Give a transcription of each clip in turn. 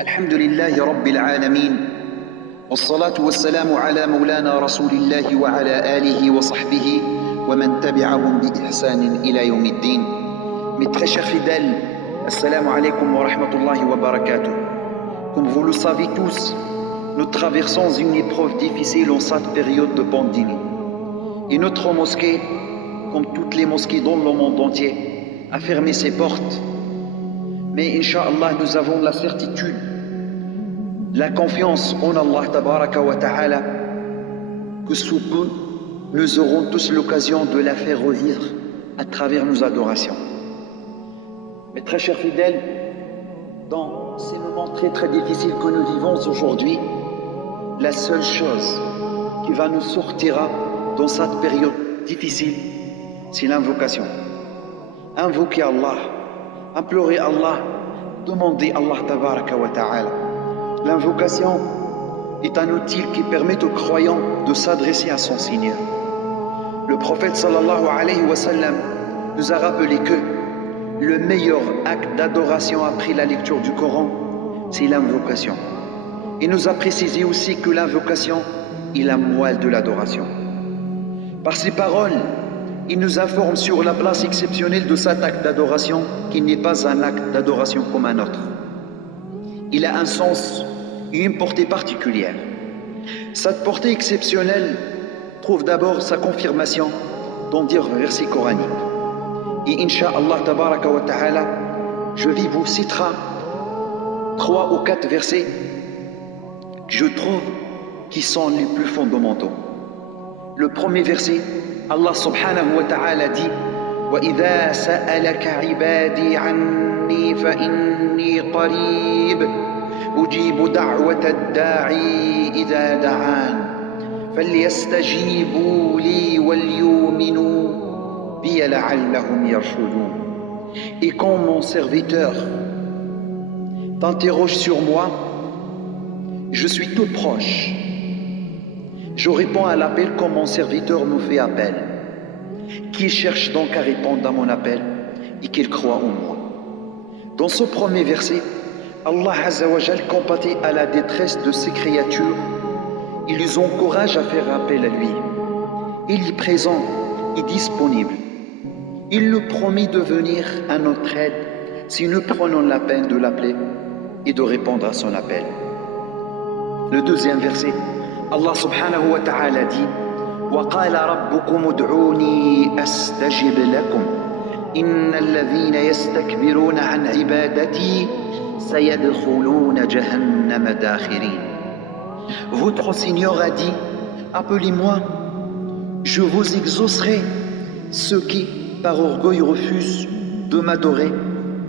الحمد لله رب العالمين والصلاة والسلام على مولانا رسول الله وعلى آله وصحبه ومن تبعهم بإحسان إلى يوم الدين. Mes très chers fidèles, assalamu alaikum wa rahmatullahi wa barakatuh. Comme vous le savez tous, nous traversons une épreuve difficile en cette période de pandémie. Et notre mosquée, comme toutes les mosquées dans le monde entier, a fermé ses portes. Mais Inch'Allah, nous avons la certitude, la confiance en Allah Tabaraka wa Ta'ala, que sous peu, nous aurons tous l'occasion de la faire revivre à travers nos adorations. Mes très chers fidèles, dans ces moments très très difficiles que nous vivons aujourd'hui, la seule chose qui va nous sortira dans cette période difficile, c'est l'invocation. Invoquer Allah, implorer Allah, demander Allah Tabaraka wa Ta'ala. L'invocation est un outil qui permet aux croyants de s'adresser à son Seigneur. Le prophète sallallahu alayhi wa sallam nous a rappelé que le meilleur acte d'adoration après la lecture du Coran, c'est l'invocation. Il nous a précisé aussi que l'invocation est la moelle de l'adoration. Par ces paroles, il nous informe sur la place exceptionnelle de cet acte d'adoration qui n'est pas un acte d'adoration comme un autre. Il a un sens et une portée particulière. Cette portée exceptionnelle trouve d'abord sa confirmation dans divers versets coraniques. Et Inch'Allah Tabaraka wa Ta'ala, je vais vous citer 3 ou 4 versets que je trouve qui sont les plus fondamentaux. Le premier verset, Allah subhanahu wa ta'ala dit وَإِذَا سَأَلَكَ عِبَادِي عَنِّي فَإِنِّي قَرِيبٌ أُجِيبُ دَعْوَةَ الدَّاعِي إِذَا دَعَانِ فَلْيَسْتَجِيبُوا لِي وَلْيُؤْمِنُوا بِي لَعَلَّهُمْ يَرْشُدُونَ. Et quand mon serviteur t'interroge sur moi, je suis tout proche. Je réponds à l'appel comme mon serviteur me fait appel. Qu'il cherche donc à répondre à mon appel et qu'il croit en moi. Dans ce premier verset, Allah Azza wa Jal compatit à la détresse de ses créatures. Il les encourage à faire appel à lui. Il est présent et disponible. Il nous promet de venir à notre aide si nous prenons la peine de l'appeler et de répondre à son appel. Le deuxième verset, Allah subhanahu wa ta'ala dit وَقَالَ رَبُّكُمُ ادْعُونِي أَسْتَجِبْ لَكُمْ إِنَّ الَّذِينَ يَسْتَكْبِرُونَ عَنْ عِبَادَتِي سَيَدْخُلُونَ جَهَنَّمَ دَاخِرِينَ. Votre Seigneur a dit, appelez-moi, je vous exaucerai. Ceux qui, par orgueil, refusent de m'adorer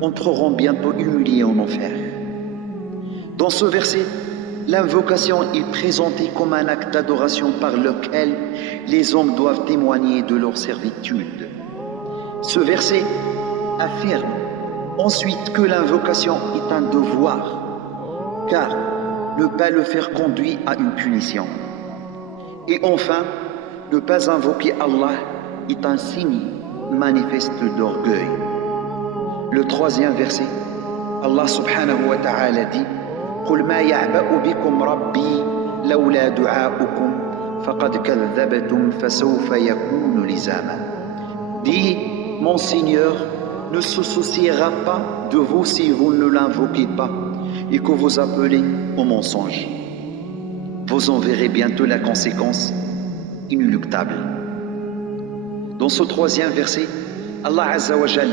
entreront bientôt humiliés en enfer. Dans ce verset, l'invocation est présentée comme un acte d'adoration par lequel les hommes doivent témoigner de leur servitude. Ce verset affirme ensuite que l'invocation est un devoir, car ne pas le faire conduit à une punition. Et enfin, ne pas invoquer Allah est un signe manifeste d'orgueil. Le troisième verset, Allah subhanahu wa ta'ala dit قل ما يعبأ بكم ربي لولا دعاؤكم فقد كذبتم فسوف يكون لزاما. Dis, mon Seigneur ne se souciera pas de vous si vous ne l'invoquez pas et que vous appelez au mensonge. Vous en verrez bientôt la conséquence inéluctable. Dans ce troisième verset, Allah Azza wa Jal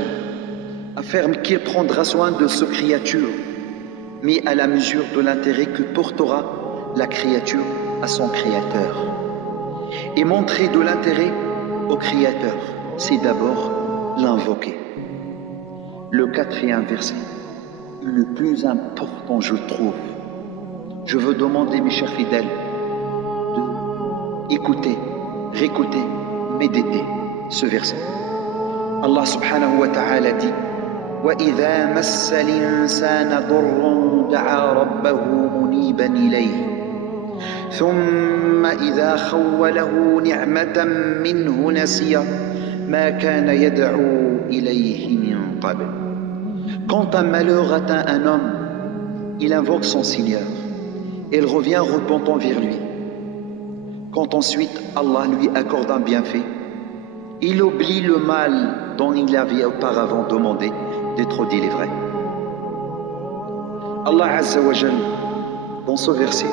affirme qu'il prendra soin de ce créature, mais à la mesure de l'intérêt que portera la créature à son Créateur. Et montrer de l'intérêt au Créateur, c'est d'abord l'invoquer. Le quatrième verset, le plus important je trouve. Je veux demander, mes chers fidèles, d'écouter, réécouter, méditer ce verset. Allah subhanahu wa ta'ala dit وَإِذَا مَسَّ الْإِنسَانَ ضُرٌّ دَعَا رَبَّهُ مُنِيبًا إِلَيْهِ ثُمَّ إِذَا خَوَّلَهُ نِعْمَةً مِّنْهُ نَسِيَ مَا كَانَ يَدْعُو إِلَيْهِ مِنْ قَبْلُ. Quand un malheur atteint un homme, il invoque son Seigneur et il revient repentant vers lui. Quand ensuite Allah lui accorde un bienfait, il oublie le mal dont il avait auparavant demandé d'être délivré. Allah Azza wa Jal, dans ce verset,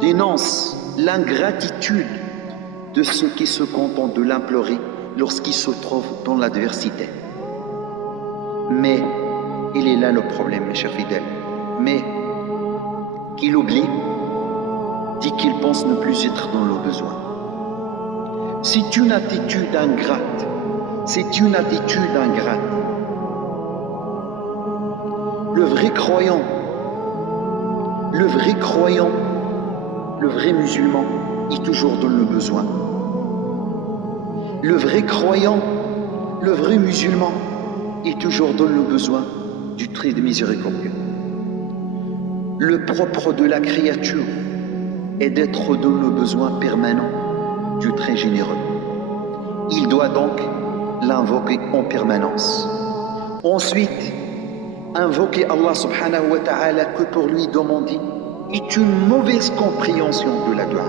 dénonce l'ingratitude de ceux qui se contentent de l'implorer lorsqu'ils se trouvent dans l'adversité. Mais, il est là le problème, mes chers fidèles, mais qu'il oublie, dit qu'il pense ne plus être dans le besoin. C'est une attitude ingrate, c'est une attitude ingrate. Le vrai croyant, le vrai musulman est toujours dans le besoin. Le vrai croyant, le vrai musulman est toujours dans le besoin du très miséricordieux. Le propre de la créature est d'être dans le besoin permanent du très généreux. Il doit donc l'invoquer en permanence. Ensuite, invoquer Allah subhanahu wa ta'ala que pour lui demander est une mauvaise compréhension de la dua.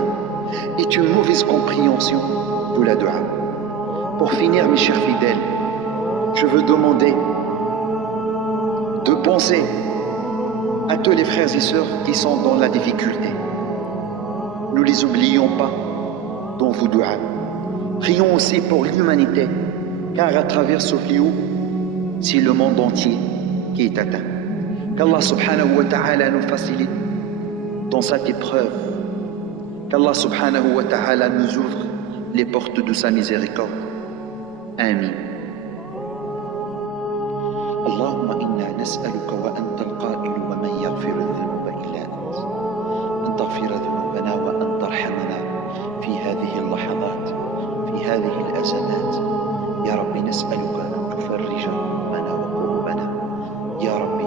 Est une mauvaise compréhension de la dua. Pour finir, mes chers fidèles, je veux demander de penser à tous les frères et sœurs qui sont dans la difficulté. Ne les oublions pas dans vos doigts. Prions aussi pour l'humanité, car à travers ce fléau, c'est le monde entier qui est atteint. Qu'Allah subhanahu wa ta'ala nous facilite dans cette épreuve. Qu'Allah subhanahu wa ta'ala nous ouvre les portes de sa miséricorde. Amin. اللهم إنا نسألك وأنت القائل ومن يغفر الذنوب إلا أنت أن تغفر ذنوبنا وأن ترحمنا في هذه اللحظات في هذه الأزمات. يا رب نسألك أن تفرج همومنا وكروبنا. يا رب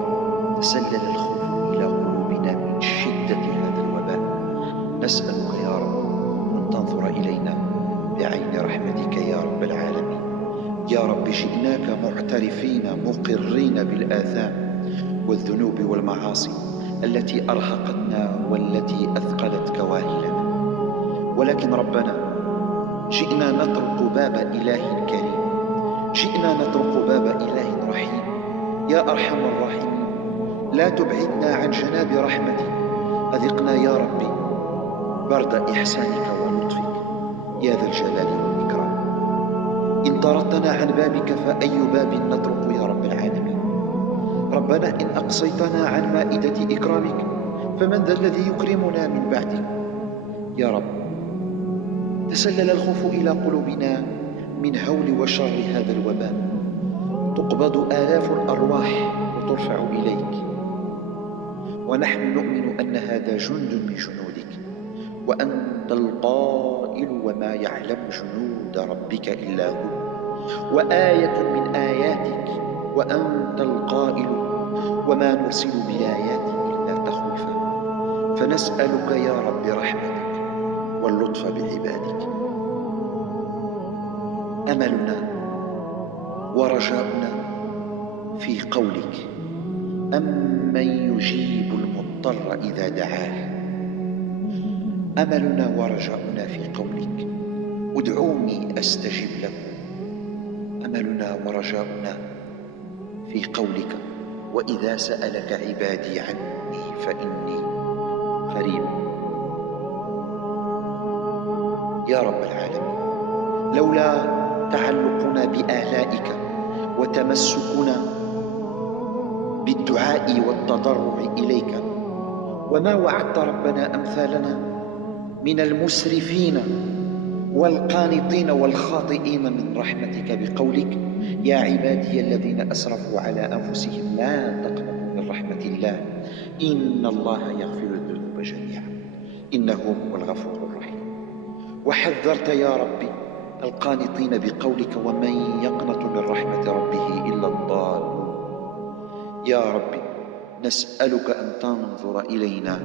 تسلل الخوف إلى قلوبنا من شدة هذا الوباء. نسألك يا رب أن تنظر إلينا بعين رحمتك يا رب العالمين. يا رب جئناك معترفين مقرين بالآثام والذنوب والمعاصي التي أرهقتنا والتي أثقلت كواهلنا، ولكن ربنا جئنا نطرق باب إله كريم، جئنا نطرق باب إله رحيم. يا أرحم الراحمين، لا تبعدنا عن جناب رحمتك. أذقنا يا ربي برد إحسانك ولطفك يا ذا الجلال والإكرام. إن طردتنا عن بابك فأي باب نطرق يا رب العالمين. ربنا إن أقصيتنا عن مائدة إكرامك فمن ذا الذي يكرمنا من بعدك. يا رب تسلل الخوف إلى قلوبنا من هول وشر هذا الوباء. تقبض آلاف الأرواح وترفع إليك، ونحن نؤمن أن هذا جند من جنودك، وأنت القائل وما يعلم جنود ربك إلا هو، وآية من آياتك وأنت القائل وما نرسل بالآيات إلا تخويفا. فنسألك يا رب رحمتك واللطف بعبادك. أملنا ورجاؤنا في قولك أمن يجيب المضطر إذا دعاه. أملنا ورجاؤنا في قولك ادعوني أستجب لكم. أملنا ورجاؤنا في قولك وإذا سألك عبادي عني فإني قريب. يا رب العالمين، لولا تعلقنا بآلائك وتمسكنا بالدعاء والتضرع إليك، وما وعدت ربنا أمثالنا من المسرفين والقانطين والخاطئين من رحمتك بقولك يا عبادي الذين أسرفوا على أنفسهم لا تقنطوا من رحمة الله إن الله يغفر الذنوب جميعا إنه هو الغفور الرحيم. وحذرت يا ربي القانطين بقولك ومن يقنط من رحمة ربه إلا الضالون. يا ربي نسألك أن تنظر إلينا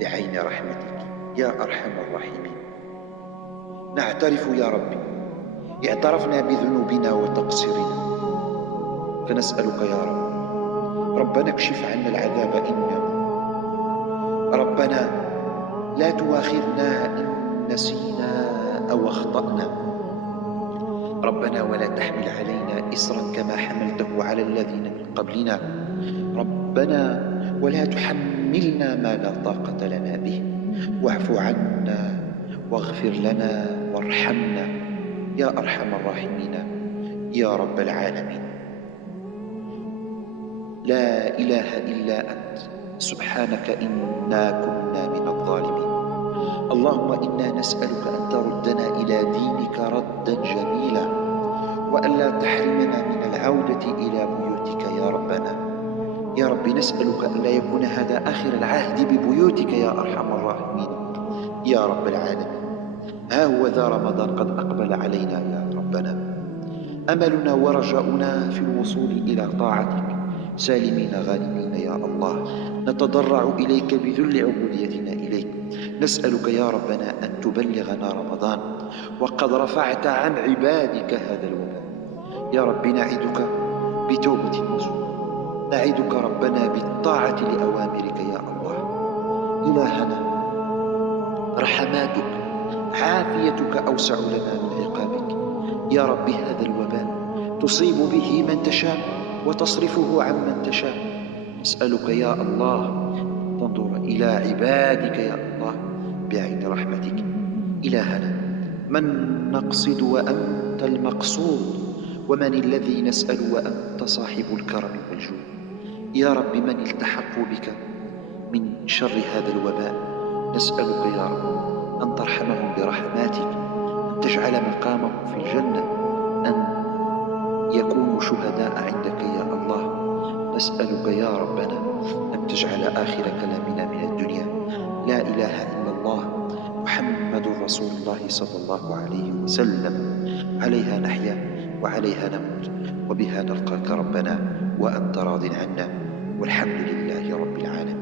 بعين رحمتك يا أرحم الراحمين. نعترف يا ربي اعترفنا بذنوبنا وتقصيرنا، فنسألك يا رب ربنا اكشف عنا العذاب إننا ربنا لا تؤاخذنا إن نسينا أو أخطأنا. ربنا ولا تحمل علينا إصرا كما حملته على الذين من قبلنا. ربنا ولا تحملنا ما لا طاقة لنا به. واعف عنا واغفر لنا وارحمنا يا أرحم الراحمين يا رب العالمين. لا إله إلا أنت سبحانك إنا كنا من الظالمين. اللهم إنا نسألك أن تردنا إلى دينك ردا جميلا، وألا تحرمنا من العودة إلى بيوتك يا ربنا. يا رب نسألك أن لا يكون هذا آخر العهد ببيوتك يا أرحم الراحمين يا رب العالمين. ها هو ذا رمضان قد أقبل علينا يا ربنا. أملنا ورجاؤنا في الوصول إلى طاعتك سالمين غانمين يا الله. نتضرع إليك بذل عبوديتنا إليك. نسألك يا ربنا أن تبلغنا رمضان وقد رفعت عن عبادك هذا الوباء. يا رب نعدك بتوبة نصوح، نعدك ربنا بالطاعة لأوامرك يا الله. إلهنا رحماتك عافيتك أوسع لنا من عقابك. يا رب هذا الوباء تصيب به من تشاء وتصرفه عمن تشاء. نسألك يا الله تنظر إلى عبادك يا الله بعين رحمتك. إلهنا من نقصد وأنت المقصود، ومن الذي نسأل وأنت صاحب الكرم والجود. يا رب من التحقوا بك من شر هذا الوباء نسألك يا رب أن ترحمهم برحماتك، أن تجعل مقامهم في الجنة، أن يكونوا شهداء عندك يا الله. نسألك يا ربنا أن تجعل آخر كلامنا من الدنيا لا إله إلا الله محمد رسول الله صلى الله عليه وسلم. عليها نحيا وعليها نموت وبها نلقاك ربنا وأنت راض عنا، والحمد لله رب العالمين.